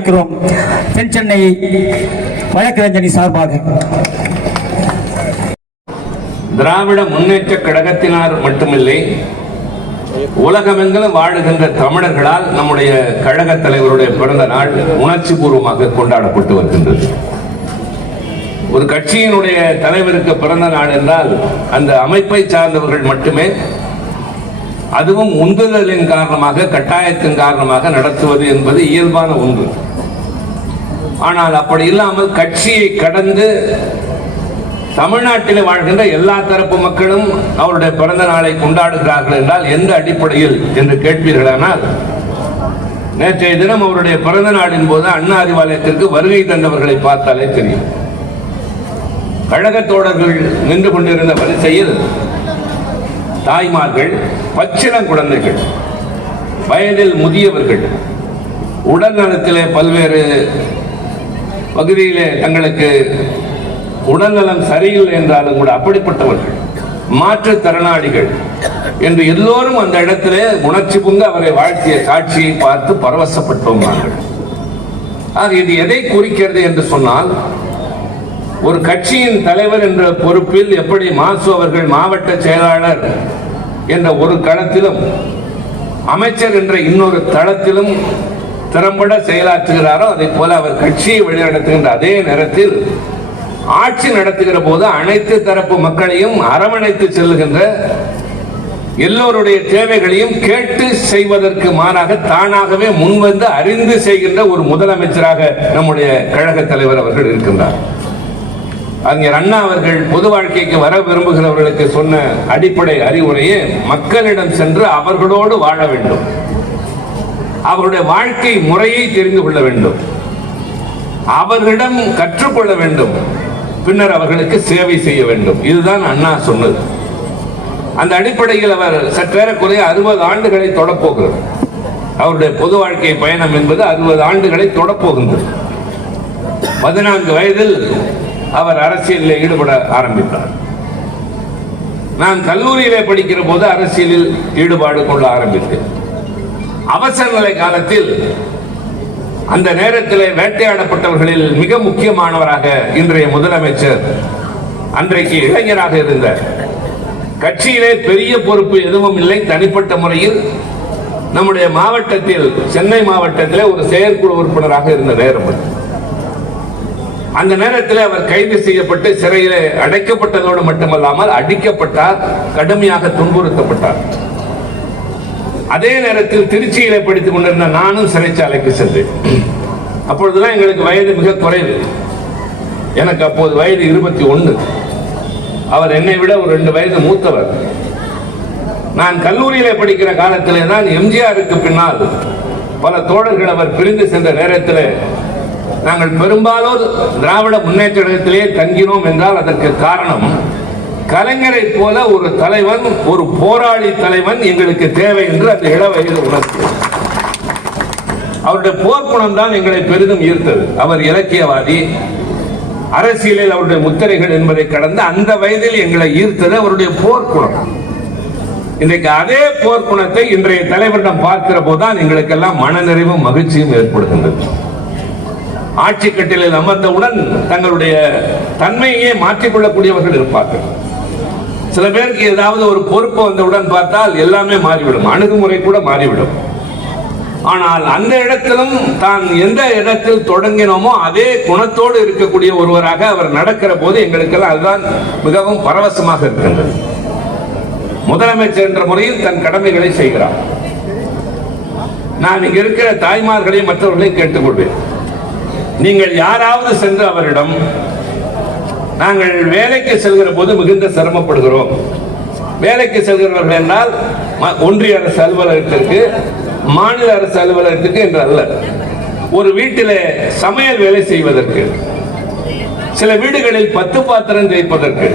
இருக்கிறோம். தென் சென்னை வழக்கறிஞரணி சார்பாக. திராவிட முன்னேற்ற கழகத்தினார் மட்டுமில்லை உலகமெங்கிலும் வாழுகின்ற தமிழர்களால் நம்முடைய கழக தலைவருடைய பிறந்த நாள் உணர்ச்சி பூர்வமாக கொண்டாடப்பட்டு வருகின்றது. ஒரு கட்சியினுடைய தலைவருக்கு பிறந்த நாள் என்றால் அந்த அமைப்பை சார்ந்தவர்கள் மட்டுமே அதுவும் உந்துதலின் காரணமாக கட்டாயத்தின் காரணமாக நடத்துவது என்பது இயல்பான ஒன்று. ஆனால் அப்படி இல்லாமல் கட்சியை கடந்து தமிழ்நாட்டில் வாழ்கின்ற எல்லா தரப்பு மக்களும் அவருடைய பிறந்த நாளை கொண்டாடுகிறார்கள் என்றால் எந்த அடிப்படையில் என்று கேட்பீர்களானால் நேற்றைய தினம் அவருடைய பிறந்த நாளின் போது அண்ணா அறிவாலயத்திற்கு வருகை தந்தவர்களை பார்த்தாலே தெரியும். கழக தோழர்கள் நின்று கொண்டிருந்த வரிசையில் தாய்மார்கள் பச்சிளம் குழந்தைகள் வயதில் முதியவர்கள் உடல் நலத்திலே பல்வேறு பகுதியிலே தங்களுக்கு உடல்நலம் சரியில்லை என்றாலும் கூட அப்படிப்பட்டவர்கள் மாற்றுத்திறனாளிகள் என்று எல்லோரும் அந்த இடத்திலே உணர்ச்சி பொங்க அவரை வாழ்த்திய காட்சியை பார்த்து பரவசப்பட்டோம் நாங்கள் ஆக இது எதை குறிக்கிறது என்று சொன்னால் ஒரு கட்சியின் தலைவர் என்ற பொறுப்பில் எப்படி மாசு அவர்கள் மாவட்ட செயலாளர் என்ற ஒரு களத்திலும் அமைச்சர் என்ற இன்னொரு தளத்திலும் திறம்பட செயலாற்றுகிறாரோ அதை போல அவர் கட்சியை வழிநடத்துகின்ற அதே நேரத்தில் ஆட்சி நடத்துகிற போது அனைத்து தரப்பு மக்களையும் அரவணைத்து செல்லுகின்ற எல்லோருடைய தேவைகளையும் கேட்டு செய்வதற்கு மாறாக தானாகவே முன்வந்து அறிந்து செய்கின்ற ஒரு முதலமைச்சராக நம்முடைய கழக தலைவர் அவர்கள் இருக்கின்றார். அறிஞர் அண்ணா அவர்கள் பொது வாழ்க்கைக்கு வர விரும்புகிறவர்களுக்கு சொன்ன அடிப்படை அறிவுரையே மக்களிடம் சென்று அவர்களோடு வாழ வேண்டும். அவருடைய வாழ்க்கை முறையை தெரிந்து கொள்ள வேண்டும். அவர்களிடம் கற்றுக்கொள்ள வேண்டும். பின்னர் அவர்களுக்கு சேவை செய்ய வேண்டும். இதுதான் அண்ணா சொன்னது. அந்த அடிப்படையில் அவர் சற்றேறக்குறைய அறுபது ஆண்டுகளை தொடப்போகிறது. அவருடைய பொது வாழ்க்கை பயணம் என்பது அறுபது ஆண்டுகளை தொடப்போகின்றது. பதினான்கு வயதில் அவர் அரசியலில் ஈடுபட ஆரம்பித்தார். நான் கல்லூரியிலே படிக்கிற போது அரசியலில் ஈடுபாடு கொள்ள ஆரம்பித்தேன். அவசர நிலை காலத்தில் அந்த நேரத்தில் வேட்டையாடப்பட்டவர்களில் மிக முக்கியமானவராக இன்றைய முதலமைச்சர் அன்றைக்கு இளைஞராக இருந்தார். கட்சியிலே பெரிய பொறுப்பு எதுவும் இல்லை. தனிப்பட்ட முறையில் நம்முடைய மாவட்டத்தில் சென்னை மாவட்டத்தில் ஒரு செயற்குழு உறுப்பினராக இருந்த நேரம் அந்த நேரத்தில் அவர் கைது செய்யப்பட்டு சிறையிலே அடைக்கப்பட்டதோடு மட்டுமல்லாமல் அடிக்கப்பட்டார் கடுமையாக துன்புறுத்தப்பட்டார். அதே நேரத்தில் திருச்சியில படித்துக் கொண்டிருந்த நானும் சிறைச்சாலைக்கு சென்றேன். அப்பொழுதுதான் எங்களுக்கு வயது மிக குறைவு. எனக்கு அப்போது வயது இருபத்தி ஒன்று அவர் என்னை விட ஒரு ரெண்டு வயது மூத்தவர். நான் கல்லூரியில படிக்கிற காலத்திலே தான் எம்ஜிஆருக்கு பின்னால் பல தோழர்கள் அவர் பிரிந்து சென்ற நேரத்தில் நாங்கள் பெரும்பாலோர் திராவிட முன்னேற்ற கழகத்திலே தங்கினோம் என்றால் அதற்கு காரணம் கலைஞரை போல ஒரு தலைவன் ஒரு போராளி தலைவன் எங்களுக்கு தேவை என்று அந்த இள வயது உணர்த்தியது. அவருடைய போர்க்குணம் தான் எங்களை பெரிதும் ஈர்த்தது. அவர் இலக்கியவாதி அரசியலில் அவருடைய முத்திரைகள் என்பதை கடந்து அந்த வயதில் எங்களை ஈர்த்தது அவருடைய போர்க்குணம். இன்றைக்கு அதே போர்க்குணத்தை இன்றைய தலைவரிடம் பார்க்கிற போதுதான் எங்களுக்கெல்லாம் மனநிறைவும் மகிழ்ச்சியும் ஏற்படுகின்றது. ஆட்சி கட்டிலில் அமர்ந்தவுடன் தங்களுடைய தன்மையே மாற்றிக்கொள்ளக்கூடியவர்கள் இருப்பார்கள். சில பேருக்கு ஏதாவது ஒரு பொறுப்பு வந்தவுடன் பார்த்தால் எல்லாமே மாறிவிடும். அணுகுமுறை கூட மாறிவிடும். ஆனால் அந்த இடத்திலும் தான் எந்த இடத்தில் தொடங்கினோமோ அதே குணத்தோடு இருக்கக்கூடிய ஒருவராக அவர் நடக்கிற போது எங்களுக்கெல்லாம் அதுதான் மிகவும் பரவசமாக இருக்கின்றது. முதலமைச்சர் என்ற முறையில் தன் கடமைகளை செய்கிறார். நான் இங்க இருக்கிற தாய்மார்களையும் மற்றவர்களையும் கேட்டுக்கொள்வேன். நீங்கள் யாராவது சென்று அவரிடம் நாங்கள் வேலைக்கு செல்கிற போது மிகுந்த சிரமப்படுகிறோம். வேலைக்கு செல்கிறவர்கள் என்றால் ம- ஒன்றிய அரசு அலுவலகத்திற்கு மாநில அரசு அலுவலகத்திற்கு என்று அல்ல. ஒரு வீட்டில் சமையல் வேலை செய்வதற்கு சில வீடுகளில் பத்து பாத்திரம் தேய்ப்பதற்கு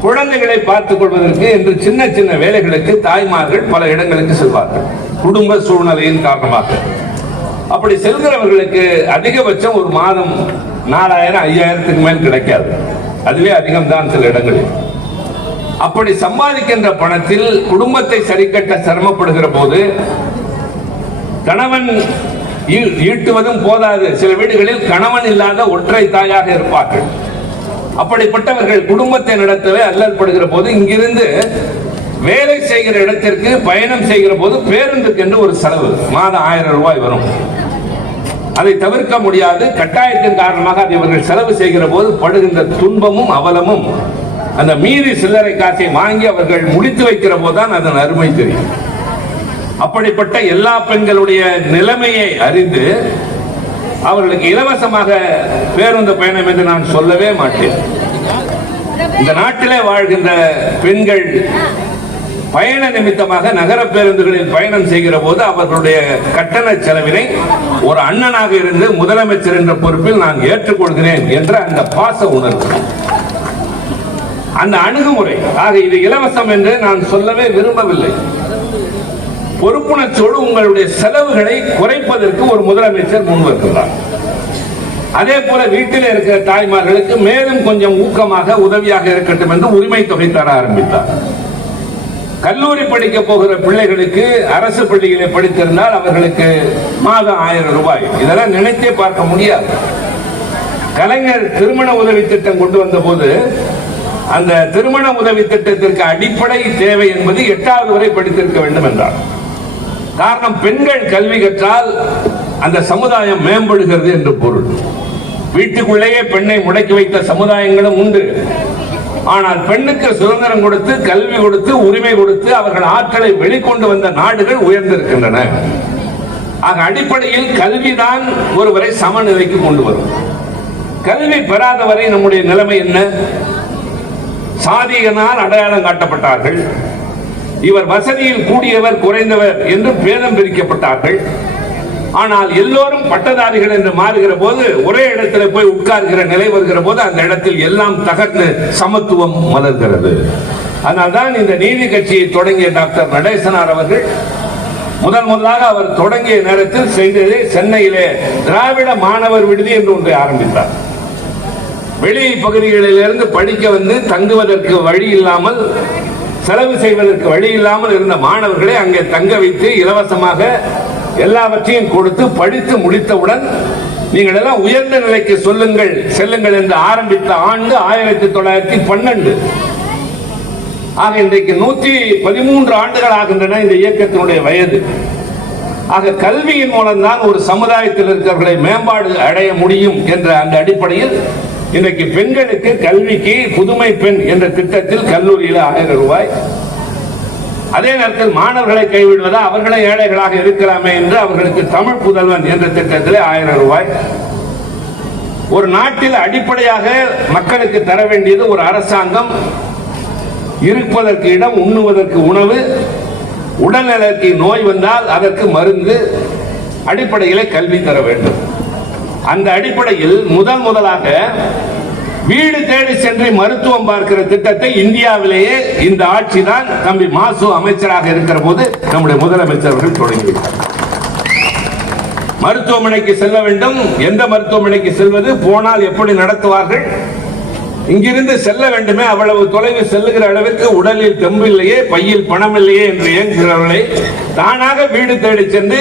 குழந்தைகளை பார்த்துக் கொள்வதற்கு என்று சின்ன சின்ன வேலைகளுக்கு தாய்மார்கள் பல இடங்களுக்கு செல்வார்கள். குடும்ப சூழ்நிலையின் காரணமாக. அப்படி செல்கிறவர்களுக்கு அதிகபட்சம் ஒரு மாதம் நாலாயிரம் ஐயாயிரத்துக்கு மேல் கிடைக்காது. அதுவே அதிகம்தான் சில இடங்களில். அப்படி சம்பாதிக்கின்ற பணத்தில் குடும்பத்தை சரிக்கட்ட சிரமப்படுகிற போது கணவன் ஈ- ஈட்டுவதும் போதாது. சில வீடுகளில் கணவன் இல்லாத ஒற்றை தாயாக இருப்பார்கள். அப்படிப்பட்டவர்கள் குடும்பத்தை நடத்தவே அல்லற்படுகிற போது இங்கிருந்து வேலை செய்கிற இடத்திற்கு பயணம் செய்கிற போது பேருந்துக்கு என்று ஒரு செலவு. மாதம் ஆயிரம் ரூபாய் வரும். அதை தவிர்க்க முடியாது. கட்டாயத்தின் காரணமாக அதை இவர்கள் செலவு செய்கிற போது படுகின்ற துன்பமும் அவலமும் அந்த மீறி சில்லறை காசை வாங்கி அவர்கள் முடித்து வைக்கிற போதுதான் அதன் அருமை தெரியும். அப்படிப்பட்ட எல்லா பெண்களுடைய நிலைமையை அறிந்து அவர்களுக்கு இலவசமாக பேருந்து பயணம் என்று நான் சொல்லவே மாட்டேன். இந்த நாட்டிலே வாழ்கின்ற பெண்கள் பயண நிமித்தமாக நகர பேருந்துகளில் பயணம் செய்கிற போது அவர்களுடைய கட்டண செலவினை ஒரு அண்ணனாக இருந்து முதலமைச்சர் என்ற பொறுப்பில் நான் ஏற்றுக்கொள்கிறேன் என்ற அந்த பாச உணர்வு. அந்த அணுகுமுறை. ஆக இது இலவசம் என்று நான் சொல்லவே விரும்பவில்லை. பொறுப்புணர்ச்சியோடு உங்களுடைய செலவுகளை குறைப்பதற்கு ஒரு முதலமைச்சர் முன்வருகிறார் அதே போல வீட்டில் இருக்கிற தாய்மார்களுக்கு மேலும் கொஞ்சம் ஊக்கமாக உதவியாக இருக்கட்டும் என்று உரிமை தொகை தர ஆரம்பித்தார். கல்லூரி படிக்க போகிற பிள்ளைகளுக்கு அரசு பள்ளிகளை படித்திருந்தால் அவர்களுக்கு மாதம் ஆயிரம் ரூபாய். இதெல்லாம் நினைத்தே பார்க்க முடியாது. கலைஞர் திருமண உதவி திட்டம் கொண்டு வந்த போது அந்த திருமண உதவி திட்டத்திற்கு அடிப்படை தேவை என்பது எட்டாவது வரை படித்திருக்க வேண்டும் என்றார். காரணம் பெண்கள் கல்வி கற்றால் அந்த சமுதாயம் மேம்படுகிறது என்று பொருள். வீட்டுக்குள்ளேயே பெண்ணை முடக்கி வைத்த சமுதாயங்களும் உண்டு. ஆனால் பெண்ணுக்கு சுதந்திரம் கொடுத்து கல்வி கொடுத்து உரிமை கொடுத்து அவர்கள் ஆற்றலை வெளிக்கொண்டு வந்த நாடுகள் உயர்ந்திருக்கின்றன. ஆக அடிப்படையில் கல்விதான் ஒருவரை சமநிலைக்கு கொண்டு வரும். கல்வி பெறாதவரை நம்முடைய நிலைமை என்ன? சாதியினால் அடையாளம் காட்டப்பட்டார்கள். இவர் வசதியில் கூடியவர் குறைந்தவர் என்று பேதம் பிரிக்கப்பட்டார்கள். ஆனால் எல்லோரும் பட்டதாரிகள் என்று மாறுகிற போது ஒரே இடத்துல போய் உட்கார்கிற நிலை வருகிற போது அந்த இடத்தில் எல்லாம் தகர்ந்து சமத்துவம் மலர்கிறது. அதனால்தான் இந்த நீதி கட்சியை தொடங்கிய டாக்டர் நடேசனார் அவர்கள் முதல் முதலாக அவர் தொடங்கிய நேரத்தில் செய்தது சென்னையிலே திராவிட மாணவர் விடுதி என்று ஒன்றை ஆரம்பித்தார். வெளி பகுதிகளிலிருந்து படிக்க வந்து தங்குவதற்கு வழி இல்லாமல் செலவு செய்வதற்கு வழி இல்லாமல் இருந்த மாணவர்களை அங்கே தங்க வைத்து இலவசமாக எல்லாவற்றையும் கொடுத்து படித்து முடித்தவுடன் நீங்கள் எல்லாம் உயர்ந்த நிலைக்கு சொல்லுங்கள் செல்லுங்கள் என்று ஆரம்பித்த ஆண்டு ஆயிரத்தி தொள்ளாயிரத்தி பன்னெண்டு. ஆக இன்றைக்கு நூற்றி பதிமூன்று ஆண்டுகள் ஆகின்றன இந்த இயக்கத்தினுடைய வயது. ஆக கல்வியின் மூலம்தான் ஒரு சமுதாயத்தில் இருக்கிறவர்களை மேம்பாடு அடைய முடியும் என்ற அந்த அடிப்படையில் இன்றைக்கு பெண்களுக்கு கல்விக்கு புதுமை பெண் என்ற திட்டத்தில் கல்லூரியில் ஆயிரம் ரூபாய் அதே நேரத்தில் மாணவர்களை கைவிடுவதா? அவர்களை ஏழைகளாக இருக்கலாமே என்று அவர்களுக்கு தமிழ் புதல்வன் என்ற திட்டத்தில் ஆயிரம் ரூபாய். ஒரு நாட்டில் அடிப்படையாக மக்களுக்கு தர வேண்டியது ஒரு அரசாங்கம். இருப்பதற்கு இடம் உண்ணுவதற்கு உணவு. உடல்நலக்கு நோய் வந்தால் அதற்கு மருந்து. அடிப்படையிலே கல்வி தர வேண்டும். அந்த அடிப்படையில் முதல் முதலாக வீடு தேடி சென்று மருத்துவம் பார்க்கிற திட்டத்தை இந்தியாவிலேயே இந்த ஆட்சி தான் தம்பி மாசு அமைச்சராக இருக்கிற போது நம்முடைய முதலமைச்சர் அவர்கள் தொடங்கி மருத்துவமனைக்கு செல்ல வேண்டும். எந்த மருத்துவமனைக்கு செல்வது? போனால் எப்படி நடத்துவார்கள்? இங்கிருந்து செல்ல வேண்டுமே அவ்வளவு தொலைவு செல்லுகிற அளவிற்கு உடலில் தெம்பு இல்லையே பையில் பணம் இல்லையே என்று இயங்குகிறவர்களை தானாக வீடு தேடி சென்று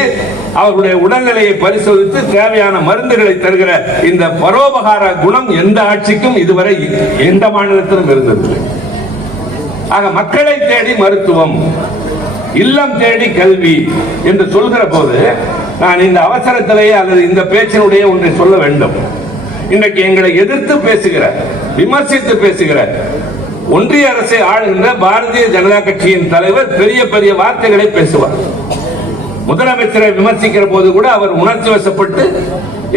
அவர்களுடைய உடல்நிலையை பரிசோதித்து தேவையான மருந்துகளை தருகிற இந்த பரோபகார குணம் எந்த ஆட்சிக்கும் இதுவரை எந்த மாநிலத்திலும் இருந்ததில்லை. ஆக மக்களை தேடி மருத்துவம் இல்லம் தேடி கல்வி என்று சொல்கிற போது நான் இந்த அவசரத்திலேயே அல்லது இந்த பேச்சினுடைய ஒன்றை சொல்ல வேண்டும். இன்றைக்கு எங்களை எதிர்த்து பேசுகிற விமர்சித்து பேசுகிற ஒன்றிய அரசை ஆளுகின்ற பாரதிய ஜனதா கட்சியின் தலைவர் பெரிய பெரிய வார்த்தைகளை பேசுவார். முதலமைச்சரை விமர்சிக்கிற போது கூட அவர் உணர்ச்சி வசப்பட்டு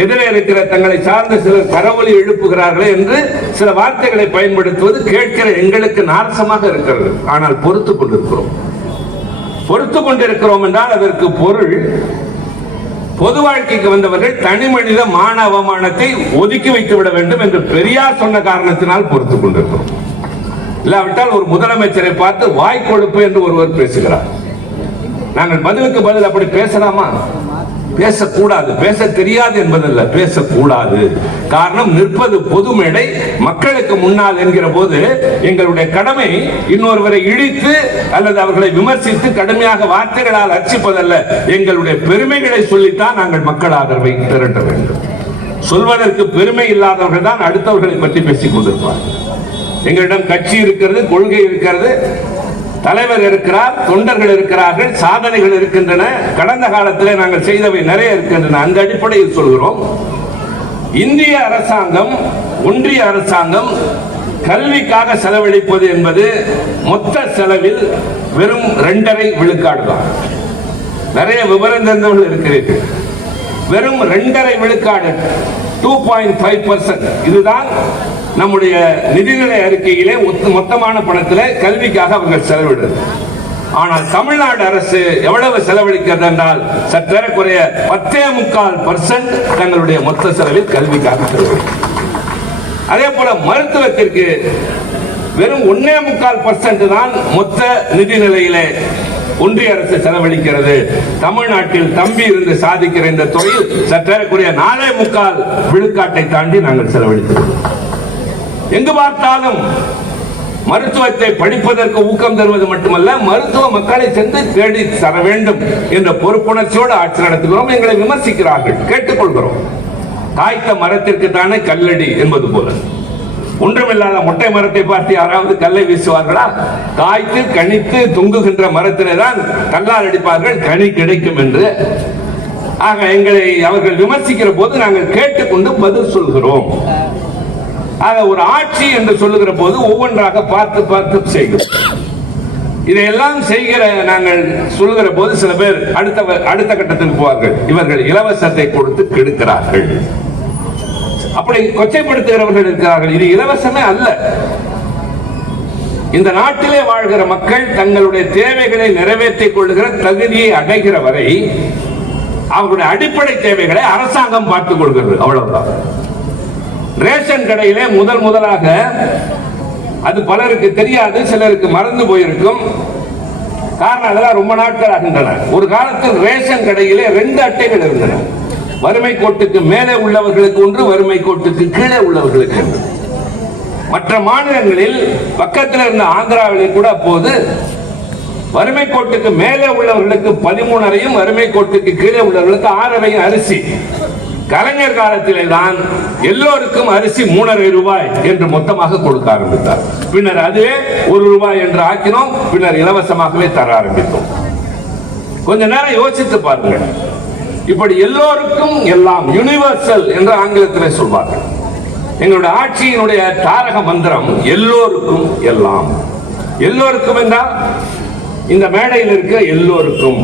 எதிரே இருக்கிற தங்களை சார்ந்த சிலர் கரவொலி எழுப்புகிறார்களே என்று சில வார்த்தைகளை பயன்படுத்துவது கேட்கிற எங்களுக்கு நாரசமாக இருக்கிறது. ஆனால் பொறுத்து கொண்டிருக்கிறோம். பொறுத்து கொண்டிருக்கிறோம் என்றால் அதற்கு பொருள் பொது வாழ்க்கைக்கு வந்தவர்கள் தனி மனித மான அவமானத்தை ஒதுக்கி வைத்து விட வேண்டும் என்று பெரியார் சொன்ன காரணத்தினால் பொறுத்துக் கொண்டிருக்கிறோம். இல்லாவிட்டால் ஒரு முதலமைச்சரை பார்த்து வாய்க்கொழுப்பு என்று ஒருவர் பேசுகிறார். நாங்கள் பதிலுக்கு பதில் அப்படி பேசலாமா? பேசக்கூடாது. பேச தெரியாது என்பதல்ல பேசக்கூடாது. காரணம் நிற்பது பொது மேடை மக்களுக்கு முன்னால் என்கிற போது எங்களுடைய கடமை இன்னொருவரை இழித்து அல்லது அவர்களை விமர்சித்து கடுமையாக வார்த்தைகளால் அர்ச்சிப்பதல்ல. எங்களுடைய பெருமைகளை சொல்லித்தான் நாங்கள் மக்கள் ஆதரவை திரட்ட வேண்டும். சொல்வதற்கு பெருமை இல்லாதவர்கள் தான் அடுத்தவர்களை பற்றி பேசிக் கொண்டிருப்பார்கள். எங்களிடம் கட்சி இருக்கிறது கொள்கை இருக்கிறது தலைவர் இருக்கிறார் தொண்டர்கள் இருக்கிறார்கள் சாதனைகள் இருக்கின்றன. கடந்த காலத்தில் நாங்கள் செய்தவை நிறைய இருக்கின்றன. அந்த அடிப்படையில் சொல்கிறோம். இந்திய அரசாங்கம் ஒன்றிய அரசாங்கம் கல்விக்காக செலவழிப்பது என்பது மொத்த செலவில் வெறும் ரெண்டரை விழுக்காடு தான். நிறைய விவரம் தெரிந்தவர்கள் இருக்கிறீர்கள். வெறும் ரெண்டரை விழுக்காடு டூ பாயிண்ட் ஃபைவ் பர்சன்ட் இதுதான் நம்முடைய நிதிநிலை அறிக்கையிலே மொத்தமான பணத்திலே கல்விக்காக அவர்கள் செலவிடுறது. ஆனால் தமிழ்நாடு அரசு எவ்வளவு செலவழிக்கிறது என்றால் சற்றேறக்குறைய பத்தே முக்கால் பர்சன்ட் தங்களுடைய மொத்த செலவில் கல்விக்காக அதே போல மருத்துவத்திற்கு வெறும் ஒன்னே முக்கால் பர்சன்ட் தான் மொத்த நிதி நிலையிலே ஒன்றிய அரசு செலவழிக்கிறது. தமிழ்நாட்டில் தம்பி இருந்து சாதிக்கிற இந்த துறையில் சற்றேறக்குறைய நாலே முக்கால் விழுக்காட்டை தாண்டி நாங்கள் செலவழிக்கிறோம். எங்கு பார்த்தாலும் மருத்துவத்தை படிப்பதற்கு ஊக்கம் தருவது மட்டுமல்ல மருத்துவ மக்களை சென்று தேடி தர வேண்டும் என்ற பொறுப்புணர்ச்சியோடு ஆட்சி நடத்துகிறோம் எங்களை விமர்சிக்கிறார்கள் கேட்டுக்கொள்கிறோம். காய்த்த மரத்திற்கு தானே கல்லடி என்பது போல. ஒன்றுமில்லாத மொட்டை மரத்தை பார்த்து யாராவது கல்லை வீசுவார்களா? காய்த்து கணித்து தொங்குகின்ற மரத்திலே தான் கல்லால் அடிப்பார்கள் கனி கிடைக்கும் என்று. ஆக எங்களை அவர்கள் விமர்சிக்கிற போது நாங்கள் கேட்டுக்கொண்டு பதில் சொல்கிறோம். ஆக ஒரு ஆட்சி என்று சொல்லுகிற போது ஒவ்வொன்றாக பார்த்து பார்த்து செய்கிறோம். இதையெல்லாம் செய்கிற நாங்கள் சொல்லுகிற போது சில பேர் அடுத்த அடுத்த கட்டத்துக்கு போவார்கள். இவர்கள் இலவசத்தை கொடுத்து கெடுக்கிறார்கள். அப்படி கொச்சைப்படுத்துகிறவர்கள் இருக்கிறார்கள். இது இலவசமே அல்ல. இந்த நாட்டிலே வாழ்கிற மக்கள் தங்களுடைய தேவைகளை நிறைவேற்றிக் கொள்கிற தகுதியை அடைகிற வரை அவர்களுடைய அடிப்படை தேவைகளை அரசாங்கம் பார்த்துக் கொள்கிறது. அவ்வளவுதான். ரேஷன் கடையிலே முதல் முதலாக அது பலருக்கு தெரியாது சிலருக்கு மறந்து போயிருக்கும். காரணம் அதெல்லாம் ரொம்ப நாட்கள் ஆகின்றன. ஒரு காலத்தில் ரேஷன் கடையிலே ரெண்டு அட்டைகள் இருந்தன. வறுமை கோட்டுக்கு மேலே உள்ளவர்களுக்கு ஒன்று வறுமை கோட்டுக்கு கீழே உள்ளவர்களுக்கு மற்ற மாநிலங்களில் பக்கத்தில் இருந்த ஆந்திராவிலே கூட அப்போது வறுமை கோட்டுக்கு மேலே உள்ளவர்களுக்கு பதிமூணரையும் வறுமை கோட்டுக்கு கீழே உள்ளவர்களுக்கு ஆறரையும் அரிசி. கலைஞர் காலத்திலே தான் எல்லோருக்கும் அரிசி மூணரை ரூபாய் என்று மொத்தமாக கொடுக்க ஆரம்பித்தார். பின்னர் அதுவே ஒரு ரூபாய் என்று ஆக்கினோம். பின்னர் இலவசமாகவே தர ஆரம்பித்தோம். கொஞ்ச நேரம் யோசித்து பாருங்கள். இப்படி எல்லோருக்கும் எல்லாம் யுனிவர்சல் என்று ஆங்கிலத்தில் சொல்வார்கள். எங்களுடைய ஆட்சியினுடைய தாரக மந்திரம் எல்லோருக்கும் எல்லாம். எல்லோருக்கும் என்றால் இந்த மேடையில் இருக்க எல்லோருக்கும்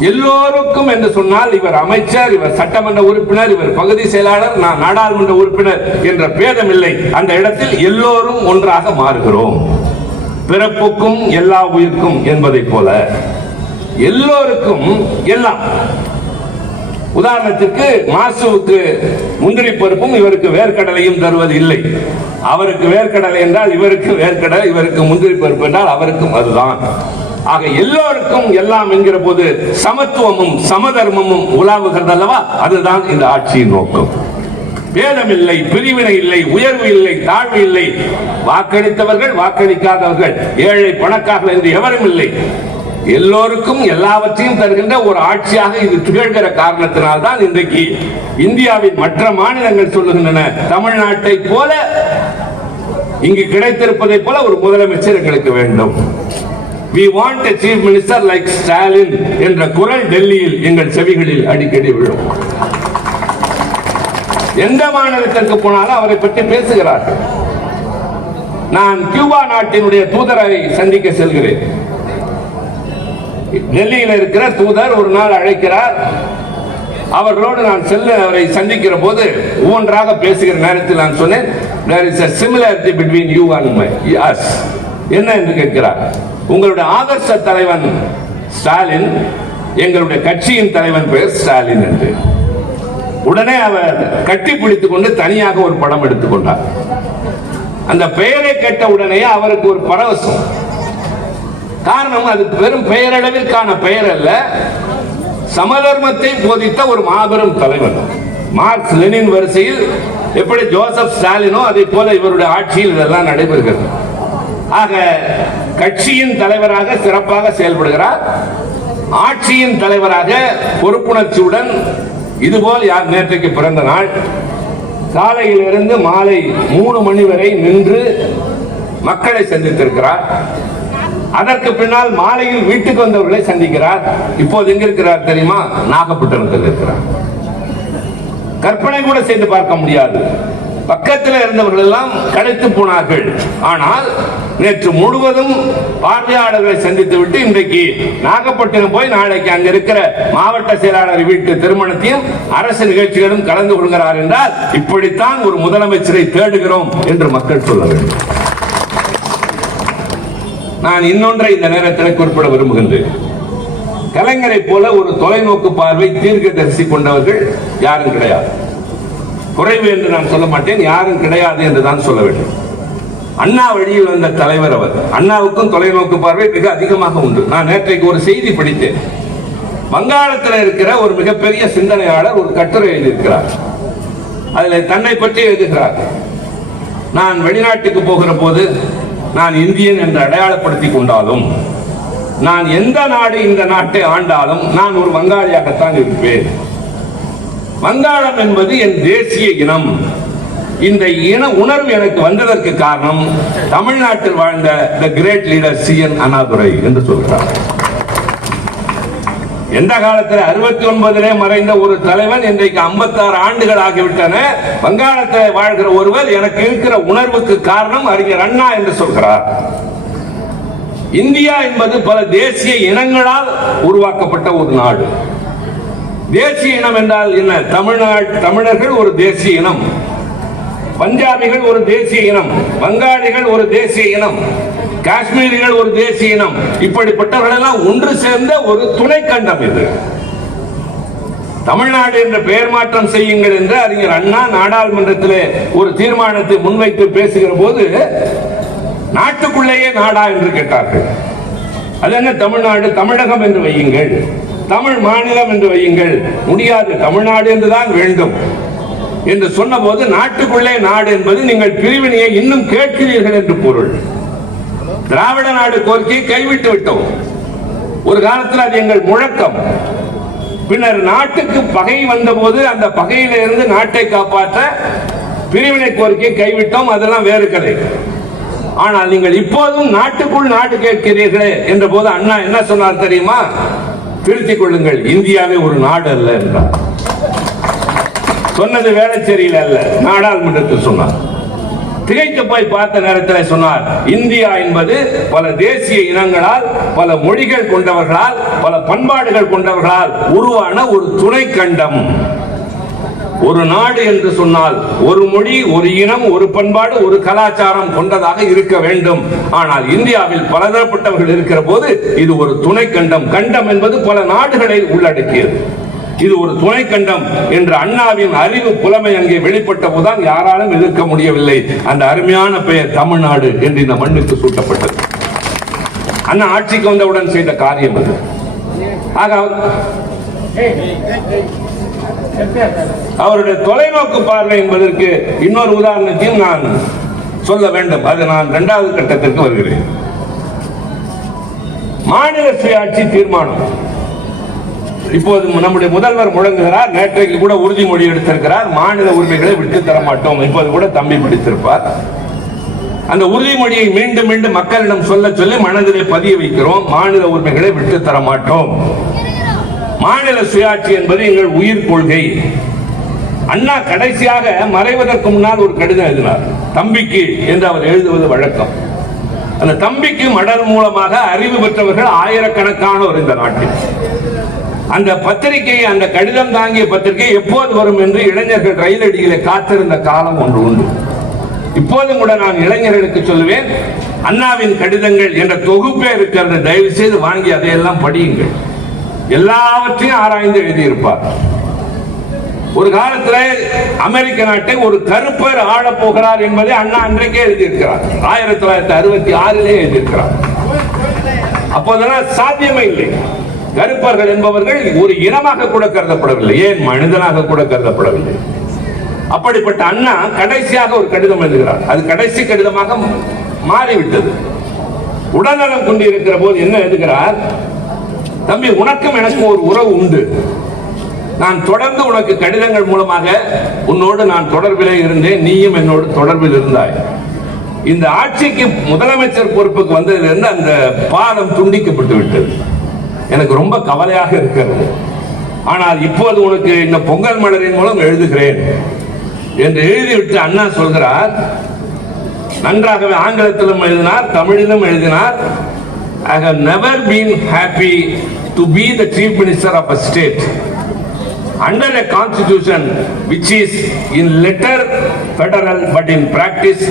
எல்லோருக்கும் என்று சொன்னால் இவர் அமைச்சர் இவர் சட்டமன்ற உறுப்பினர் இவர் பகுதி செயலாளர் நான் நாடாளுமன்ற உறுப்பினர் என்ற பேதம் இல்லை அந்த இடத்தில் எல்லோரும் ஒன்றாக மாறுகிறோம். பிறப்புக்கும் எல்லா உயிர்க்கும் என்பதைப் போல எல்லோருக்கும் எல்லாம். உதாரணத்திற்கு மாசுவுக்கு முந்திரி பருப்பும் இவருக்கு வேர்க்கடலையும் தருவது இல்லை அவருக்கு வேர்க்கடலை என்றால் இவருக்கு வேர்க்கடலை இவருக்கு முந்திரி பருப்பு என்றால் அவருக்கும் அதுதான். ஆக எல்லோருக்கும் எல்லாம் என்கிற போது சமத்துவமும் சமதர்மமும் உலாவுகிறது அல்லவா? அதுதான் இந்த ஆட்சியின் நோக்கம். பேதம் இல்லை பிரிவினை இல்லை உயர்வு இல்லை தாழ்வு இல்லை. வாக்களித்தவர்கள் வாக்களிக்காதவர்கள். ஏழை பணக்காரர்கள் என்று எவரும் இல்லை. எல்லோருக்கும் எல்லாவற்றையும் தருகின்ற ஒரு ஆட்சியாக இது திகழ்கிற காரணத்தினால்தான் இன்றைக்கு இந்தியாவின் மற்ற மாநிலங்கள் சொல்லுகின்றன தமிழ்நாட்டை போல இங்கு கிடைத்திருப்பதை போல ஒரு முதலமைச்சர் எங்களுக்கு வேண்டும். We want a chief minister Stalin என்ற குரல் டெல்லியில் எங்கள் செவிகளில் அடிக்கடி விழும். எந்த மாநிலத்திற்கு போனாலும் அவரை பற்றி பேசுகிறார்கள். நான் கியூபா நாட்டினுடைய தூதரை சந்திக்க செல்கிறேன். டெல்லியில் இருக்கிற தூதர் ஒரு நாள் அழைக்கிறார். அவர்களோடு நான் செல்ல அவரை சந்திக்கிற போது ஒவ்வொன்றாக பேசுகிற நேரத்தில் நான் சொன்னேன் there is a similarity between you and my us. என்ன என்று கேட்கிறார். உங்களுடைய ஆதர்ச தலைவன் ஸ்டாலின் எங்களுடைய கட்சியின் தலைவன் பெயர் ஸ்டாலின் என்று. உடனே அவர் கட்டி பிடித்துக் கொண்டு தனியாக ஒரு படம் எடுத்துக்கொண்டார் அந்த பெயரை கேட்ட உடனே அவருக்கு ஒரு பரவசம். காரணம் அது வெறும் பெயரளவிற்கான பெயர் அல்ல சமதர்மத்தை போதித்த ஒரு மாபெரும் தலைவன். மார்க்ஸ் லெனின் வரிசையில் எப்படி ஜோசப் ஸ்டாலினோ அதை போல இவருடைய ஆட்சியில் இதெல்லாம் நடைபெறுகிறது. ஆக கட்சியின் தலைவராக சிறப்பாக செயல்படுகிறார். ஆட்சியின் தலைவராக பொறுப்புணர்ச்சியுடன் இதுபோல் யார் நேற்றைக்கு பிறந்த நாள்? காலையிலிருந்து மாலை மூணு மணி வரை நின்று மக்களை சந்தித்திருக்கிறார். அதற்கு பின்னால் மாலையில் வீட்டுக்கு வந்தவர்களை சந்திக்கிறார். இப்போது எங்க இருக்கிறார் தெரியுமா? நாகப்பட்டினத்தில் இருக்கிறார். கற்பனை கூட செய்து பார்க்க முடியாது. பக்கத்தில் இருந்தவர்கள் எல்லாம் களைத்து போனார்கள். ஆனால் நேற்று முழுவதும் பார்வையாளர்களை சந்தித்து விட்டு இன்றைக்கு நாகப்பட்டினம் போய் நாளைக்கு அங்க இருக்கிற மாவட்ட செயலாளர் வீட்டு திருமணத்தையும் அரசு நிகழ்ச்சிகளும் கலந்து கொள்கிறார் என்றால் இப்படித்தான் ஒரு முதலமைச்சரை தேடுகிறோம் என்று மக்கள் சொல்ல வேண்டும். நான் இன்னொன்றை இந்த நேரத்தில் குறிப்பிட விரும்புகின்றேன். கலைஞரை போல ஒரு தொலைநோக்கு பார்வை தீர்க்க தரிசி கொண்டவர்கள் யாரும் கிடையாது. குறைவு என்று நான் சொல்ல மாட்டேன் யாரும் கிடையாது என்று தான் சொல்ல வேண்டும். அண்ணா வழியில் வந்த தலைவர் அவர் அண்ணாவுக்கும் தொலைநோக்கு பார்வை மிக அதிகமாக உண்டு. நான் நேற்றைக்கு ஒரு செய்தி படித்தேன். வங்காளத்தில் இருக்கிற ஒரு மிகப்பெரிய சிந்தனையாளர் ஒரு கட்டுரை எழுதியிருக்கிறார். அதில் தன்னை பற்றி எழுதுகிறார். நான் வெளிநாட்டுக்கு போகிற போது நான் இந்தியன் என்று அடையாளப்படுத்திக் கொண்டாலும் நான் எந்த நாடு இந்த நாட்டை ஆண்டாலும் நான் ஒரு வங்காளியாகத்தான் இருப்பேன். வங்காளம் என்பது என் தேசிய இனம். இந்த இன உணர்வு எனக்கு வந்ததற்கு காரணம் தமிழ்நாட்டில் வாழ்ந்த the great leader C N Annadurai என்று சொல்கிறார் எந்த காலத்தில் அறுபத்தி ஒன்பதிலே மறைந்த ஒரு தலைவன் இன்றைக்கு 56 ஆண்டுகள் ஆகிவிட்டன. வங்காளத்தில் வாழ்கிற ஒருவர் எனக்கு இருக்கிற உணர்வுக்கு காரணம் அறிஞர் அண்ணா என்று சொல்கிறார். இந்தியா என்பது பல தேசிய இனங்களால் உருவாக்கப்பட்ட ஒரு நாடு. தேசிய இனம் என்றால் என்ன? தமிழ்நாடு தமிழர்கள் ஒரு தேசிய இனம். பஞ்சாபிகள் ஒரு தேசிய இனம். வங்காளிகள் ஒரு தேசிய இனம். காஷ்மீரிகள் ஒரு தேசிய இனம். இப்படிப்பட்டவர்கள் எல்லாம் ஒன்று சேர்ந்த ஒரு துணை கண்டம் இது. தமிழ்நாடு என்ற பெயர் மாற்றம் செய்யுங்கள் என்று அறிஞர் அண்ணா நாடாளுமன்றத்திலே ஒரு தீர்மானத்தை முன்வைத்து பேசுகிற போது நாட்டுக்குள்ளேயே நாடா என்று கேட்டார்கள். அது என்ன தமிழ்நாடு? தமிழகம் என்று வையுங்கள். தமிழ் மாநிலம் என்று வையுங்கள். முடியாது. தமிழ்நாடு என்றுதான் வேண்டும். என்று சொன்னபோது நாட்டுக்குள்ளே நாடு என்பது நீங்கள் பிரிவினையை இன்னும் கேட்கிறீர்கள் என்று பொருள். திராவிட நாடு கோரிக்கையை கைவிட்டு விட்டோம். ஒரு காலத்தில் அது எங்கள் முழக்கம். பின்னர் நாட்டுக்கு பகை வந்தபோது அந்த பகையிலிருந்து நாட்டை காப்பாற்ற பிரிவினை கோரிக்கையை கைவிட்டோம். அதெல்லாம் வேறு கதை. ஆனால் நீங்கள் இப்போதும் நாட்டுக்குள் நாடு கேட்கிறீர்களே என்ற போது அண்ணா என்ன சொன்னார் தெரியுமா? திருத்திக் கொள்ளுங்கள் இந்தியாவே ஒரு நாடு அல்ல என்றார். சொன்னது வேளச்சேரியில் அல்ல நாடாளுமன்றத்தில் சொன்னார். திகைத்து போய் பார்த்த நேரத்தில் சொன்னார் இந்தியா என்பது பல தேசிய இனங்களால் பல மொழிகள் கொண்டவர்களால் பல பண்பாடுகள் கொண்டவர்களால் உருவான ஒரு துணை கண்டம் ஒரு நாடு என்று சொன்னால் ஒரு மொழி ஒரு இனம் ஒரு பண்பாடு ஒரு கலாச்சாரம் கொண்டதாக இருக்க வேண்டும். ஆனால் இந்தியாவில் பலதரப்பட்டவர்கள் இருக்கிற போது இது ஒரு துணை கண்டம் கண்டம் என்பது பல நாடுகளை உள்ளடக்கியது. இது ஒரு துணை கண்டம் என்று அண்ணாவின் அறிவு புலமை அங்கே வெளிப்பட்ட போதுதான் யாராலும் எதிர்க்க முடியவில்லை. அந்த அருமையான பெயர் தமிழ்நாடு என்று இந்த மண்ணுக்கு சூட்டப்பட்டது. அண்ணா ஆட்சிக்கு வந்தவுடன் செய்த காரியம் அது. ஆக அவருடைய தொலைநோக்கு பார்வை என்பதற்கு இன்னொரு உதாரணத்தையும் நான் சொல்ல வேண்டும். அது நான் இரண்டாவது கட்டத்திற்கு வருகிறேன். மாநில சுயாட்சி தீர்மானம். இப்போது நம்முடைய முதல்வர் முழங்குகிறார் நேற்றைக்கு கூட உறுதிமொழி எடுத்திருக்கிறார் மாநில உரிமைகளை விட்டு தர மாட்டோம் இப்போது கூட தம்பி பிடித்திருப்பார். அந்த உறுதிமொழியை மீண்டும் மீண்டும் மக்களிடம் சொல்ல சொல்லி மனதிலே பதிய வைக்கிறோம் மாநில உரிமைகளை விட்டு தர மாட்டோம். மாநில சுயாட்சி என்பது எங்கள் உயிர் கொள்கை. அண்ணா கடைசியாக மறைவதற்கு முன்னால் ஒரு கடிதம் எழுதினார். தம்பிக்கு என்று அவர் எழுதுவது வழக்கம். அந்த தம்பிக்கு மடல் மூலமாக அறிவு பெற்றவர்கள் ஆயிரக்கணக்கானோர் இந்த நாட்டில். அந்த பத்திரிகை அந்த கடிதம் தாங்கிய பத்திரிகை எப்போது வரும் என்று இளைஞர்கள் ரயில் அடியிலே காத்திருந்த காலம் ஒன்று உண்டு. இப்போதும் கூட நான் இளைஞர்களுக்கு சொல்லுவேன் அண்ணாவின் கடிதங்கள் என்ற தொகுப்பே இருக்கிறது. தயவு செய்து வாங்கி அதையெல்லாம் படியுங்கள். எல்லாவற்றையும் ஆராய்ந்து எழுதியிருப்பார். ஒரு காலத்துல அமெரிக்க நாட்டை ஒரு கருப்பர் ஆளப் போகிறார் என்பதை அண்ணா அன்றைக்கே எழுதியிருக்கிறார். ஆயிரத்தி தொள்ளாயிரத்தி அறுபத்தி ஆறிலே எழுதியிருக்கிறார். அப்போதெல்லாம் சாத்தியமே இல்லை. கருப்பர்கள் என்பவர்கள் ஒரு இனமாக கூட கருதப்படவில்லை. ஏன்? மனிதனாக கூட கருதப்படவில்லை. அப்படிப்பட்ட அண்ணா கடைசியாக ஒரு கடிதம் எழுதுகிறார். அது கடைசி கடிதமாக மாறிவிட்டது. உடல்நலம் கொண்டிருக்கிற போது என்ன எழுதுகிறார்? தம்பி உனக்கும் எனக்கும் ஒரு உறவு உண்டு. நான் தொடர்ந்து உனக்கு கடிதங்கள் மூலமாக உன்னோடு நான் தொடர்பிலே இருந்தேன் நீயும் என்னோடு தொடர்பில் இருந்தாய். இந்த ஆட்சிக்கு முதலமைச்சர் பொறுப்புக்கு வந்ததிலிருந்து அந்த பாலம் துண்டிக்கப்பட்டு விட்டது. எனக்கு ரொம்ப கவலையாக இருக்கிறது. ஆனால் இப்போது உனக்கு இந்த பொங்கல் மலரின் மூலம் எழுதுகிறேன் என்று எழுதிவிட்டு அண்ணா சொல்கிறார். நன்றாகவே ஆங்கிலத்திலும் எழுதினார் தமிழிலும் எழுதினார். I have never been happy to be the chief minister of a state under a constitution which is in letter federal but in practice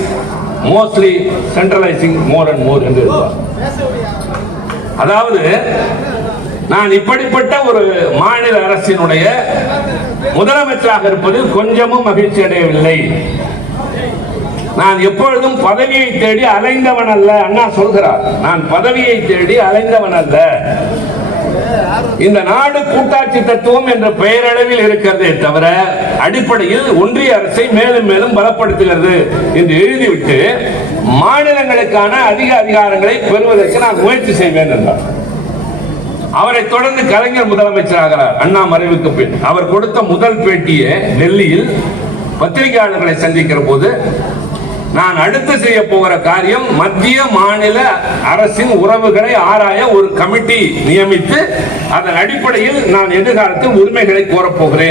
mostly centralizing more and more என்று அதாவது நான் இப்படிப்பட்ட ஒரு மாநில அரசினுடைய முதலமைச்சராக இருப்பது கொஞ்சமும் மகிழ்ச்சி அடையவில்லை. நான் எப்பொழுதும் பதவியை தேடி அலைந்தவன் அல்ல அண்ணா சொல்கிறார். நான் பதவியை தேடி அலைந்தவன் அல்ல. இந்த நாடு கூட்டாட்சி தத்துவம் என்ற பெயரளவில் இருக்கிறதே தவிர அடிப்படையில் ஒன்றிய அரசை மேலும் மேலும் பலப்படுத்துகிறது என்று எழுதிவிட்டு மாநிலங்களுக்கான அதிக அதிகாரங்களை பெறுவதற்கு நான் முயற்சி செய்வேன் என்றார். அவரை தொடர்ந்து கலைஞர் முதலமைச்சராகிறார் அண்ணா மறைவுக்கு பின். அவர் கொடுத்த முதல் பேட்டியை டெல்லியில் பத்திரிகையாளர்களை சந்திக்கிற போது நான் அடுத்து செய்ய போகிற காரியம் மத்திய மாநில அரசின் உறவுகளை ஆராய ஒரு கமிட்டி நியமித்து அதன் அடிப்படையில் நான் எதிர்காலத்தில் உரிமைகளை கோரப்போகிறேன்